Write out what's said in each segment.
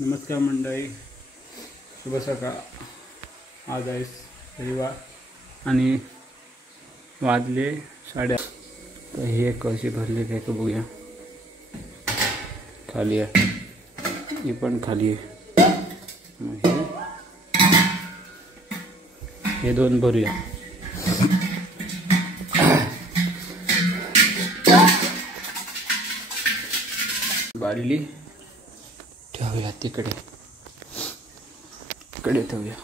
नमस्कार मंडळी, शुभ सकाळ। आज आहे रविवार आणि वाजले 8:30। तर हे कशी भरले काय का बघूया। खाली आहे, ही पण खाली आहे। हे दोन भरूया। बादली ठेवूया तिकडे ठेवूया।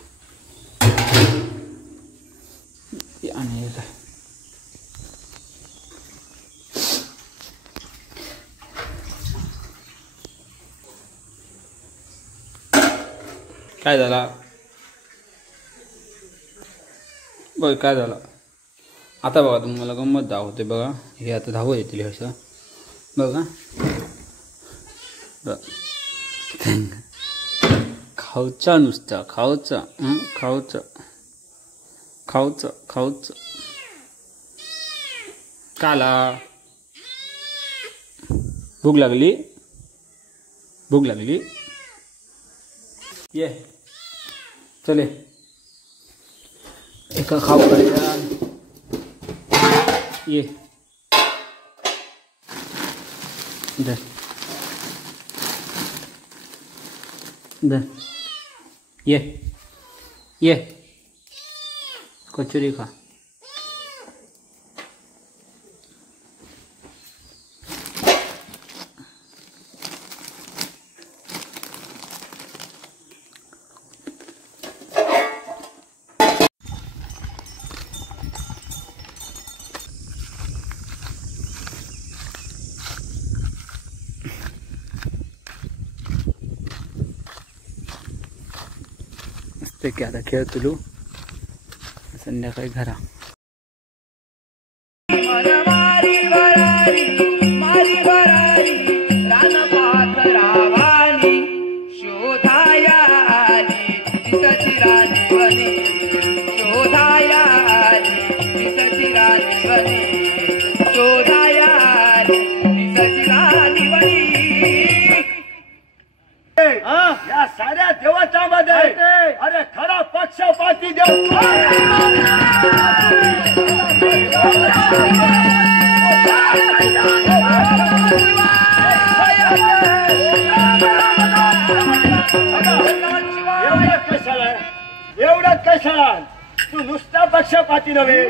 आणि काय झाला बघ, काय झालं आता बघा। तुम्हाला गंमत दाखवते बघा। हे आता धावत येतील असं बघा। खाऊचा नुसता खाऊचा खाऊचा खाऊचा खाऊचा काला भूक लागली ये चले एका खाऊ करूया। ये इधर ये कचोरी खा। की आता खेळ तुलू संध्याकाळी घरा। या साऱ्या देवाच्या मध्ये अरे खरा पक्षपाती देव एवढ्यात कशाला तू नुसता पक्षपाती नव्हे।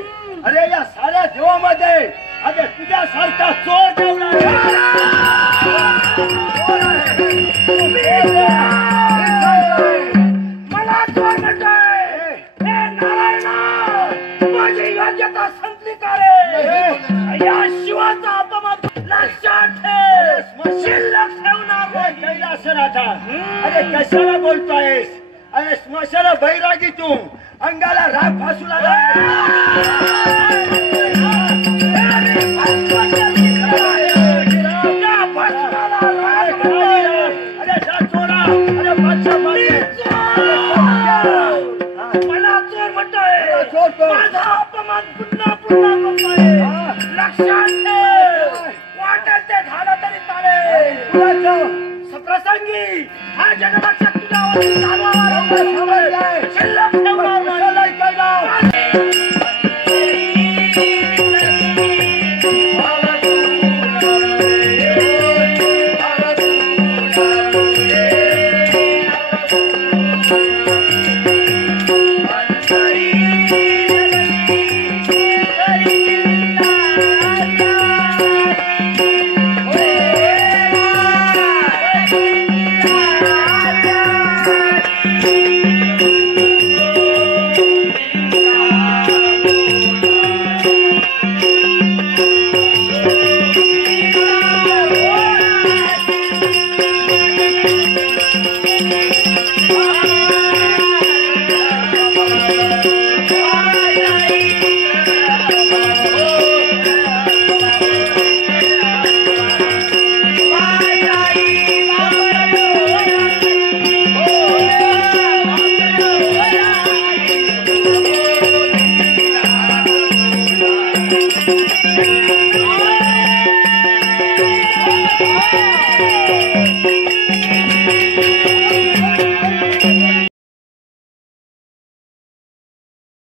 अरे या साऱ्या देवामध्ये अरे तुझ्यासारखा चोर ठेवला मला चोर म्हणतोय। हे नारायणा, माझी योग्यता संपली का रे? या शिवाचा अपमान लक्षात ठेव, शिल्लक ठेवणार नाही। कैलासनाथा, अरे कशाला बोलतोयस? अरे स्मशाना बैरागी तू अंगाला राग फासू लागला। मला चोर म्हणतोय, माझा अपमान पुन्हा करतोय। लक्षात ठेव, वाटेल ते झालं तरी चालेल। सप्रसंगी हा जगभक्षक तुझ्यावर चालवा शिल्लक ठेवणार नाही। Oh!